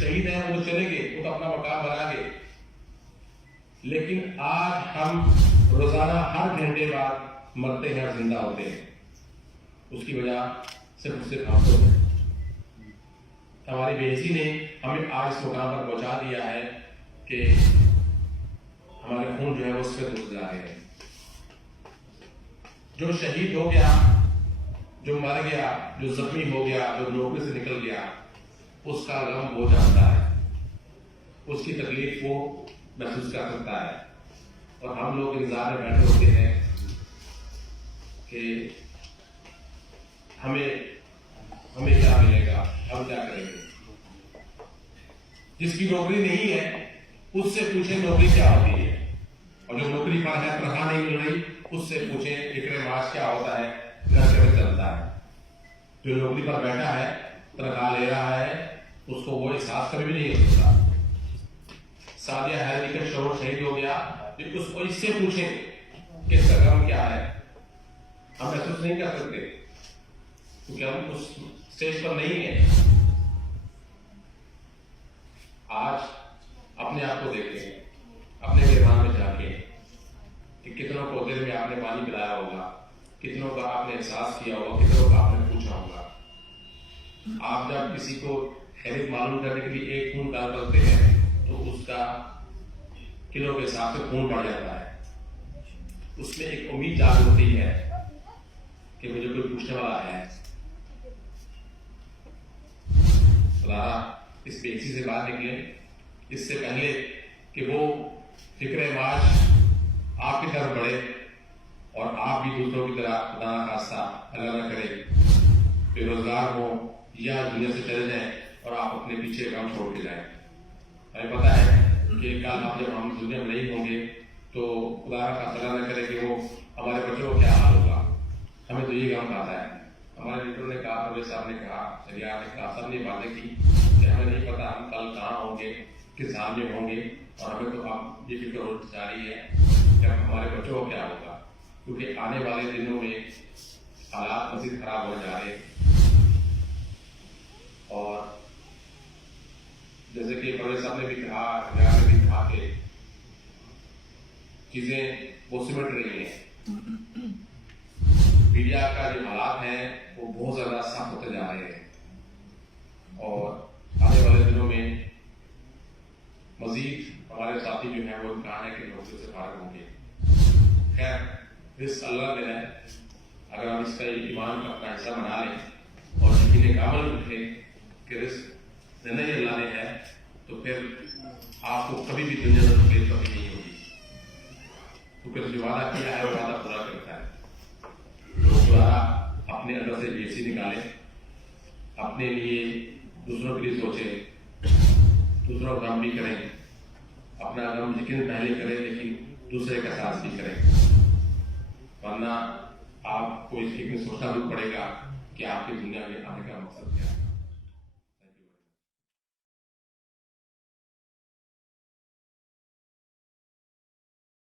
شہید ہیں وہ چلے گئے، وہ تو اپنا مقام بنا گئے، لیکن آج ہم روزانہ ہر گھنٹے بعد مرتے ہیں اور زندہ ہوتے ہیں. اس کی وجہ صرف ہم کو ہے. ہماری بے عزتی نے ہمیں آج اس مقام پر پہنچا دیا ہے کہ ہمارے خون جو ہے وہ سفید ہوتے جا رہے ہیں. جو شہید ہو گیا، جو مر گیا، جو زخمی ہو گیا، جو نوکری سے نکل گیا، اس کا غم وہ جانتا ہے، اس کی تکلیف وہ محسوس کر سکتا ہے. اور ہم لوگ انتظار میں بیٹھے ہوتے ہیں کہ ہمیں کیا ملے گا، ہم کیا کریں گے. جس کی نوکری نہیں ہے اس سے پوچھیں نوکری کیا ہوتی ہے، اور جو نوکری پر ہے تنخواہ نہیں مل رہی اس سے پوچھیں فکر معاش کیا ہوتا ہے، گھر کیسے چلتا ہے. جو نوکری پر بیٹھا ہے تنخواہ لے رہا ہے اس کو وہ احساس کبھی بھی نہیں ہوتا. سعدیہ حیدری کا شوہر شہید ہو گیا، اس سے پوچھیں کہ اس کا غم کیا ہے. ہم محسوس نہیں کر سکتے کیونکہ ہم اس اسٹیج پر نہیں ہیں. آج اپنے آپ کو دیکھیں، اپنے میدان میں جا کے کہ کتنوں کو دل میں آپ نے پانی پلایا ہوگا، کتنوں کا آپ نے احساس کیا ہوگا، کتنوں کا آپ نے پوچھا ہوگا. آپ جب کسی کو خیریت معلوم کرنے کے لیے ایک خون ڈال کرتے ہیں تو اس کا کلو کے حساب سے خون بڑھ جاتا ہے. اس میں ایک امید جاگ ہوتی ہے کہ مجھے کوئی پوچھنے والا ہے. خدا اس بے عزتی سے باہر نکلے اس سے پہلے کہ وہ فکر معاش آپ کی طرف بڑھے اور آپ بھی دوسروں کی طرح خدا نہ خاصہ اللہ نہ کرے بے روزگار ہو یا دنیا سے چلے جائیں اور آپ اپنے پیچھے کام چھوڑ کے جائیں. ہمیں پتا ہے کہ کل آپ جب ہم دنیا میں نہیں ہوں گے تو خدا نہ خاصہ اللہ نہ کرے کہ وہ ہمارے بچوں کو کیا حال ہوگا. ہمیں تو یہ غم آتا ہے. ہمارے لیڈر نے کہا، پرویز صاحب نے کہا، شریعہ نے کہا، سب نے باتیں کی کہ ہمیں نہیں پتا ہم کل کہاں ہوں گے، کس حال میں ہوں گے، اور ہمیں تو اب یہ فکر ہوتی جا رہی ہے کہ ہمارے بچوں کو کیا ہوگا، کیونکہ آنے والے دنوں میں حالات مزید خراب ہو جا رہے ہیں. اور جیسے کہ پرویز صاحب نے بھی کہا، شریعہ نے بھی کہا کہ چیزیں وہ سمٹ رہی ہیں. میڈیا کا جو حالات ہیں وہ بہت زیادہ سخت ہوتے جا رہے ہیں اور آنے والے دنوں میں مزید ہمارے ساتھی جو ہیں وہ امکان ہے کہ نوکری سے فارغ ہوں گے. خیر رزق اللہ میں ہے، اگر ہم اس کا ایمان کا اپنا حصہ بنا لیں اور یقین کامل رکھیں کہ رزق دینا ہی اللہ نے ہے تو پھر آپ کو کبھی بھی دنیا میں تکلیف کبھی نہیں ہوگی، کیونکہ جو وعدہ کیا ہے وہ وعدہ پورا کرتا ہے. اپنے اندر سے بے عزتی نکالیں، اپنے لیے دوسروں کے لیے سوچیں، دوسروں کا غم بھی کریں، اپنا غم یقین پہلے کریں لیکن دوسرے کا ساتھ بھی کریں، ورنہ آپ کو اس میں سوچنا بھی پڑے گا کہ آپ کی دنیا میں آنے کا مقصد کیا ہے.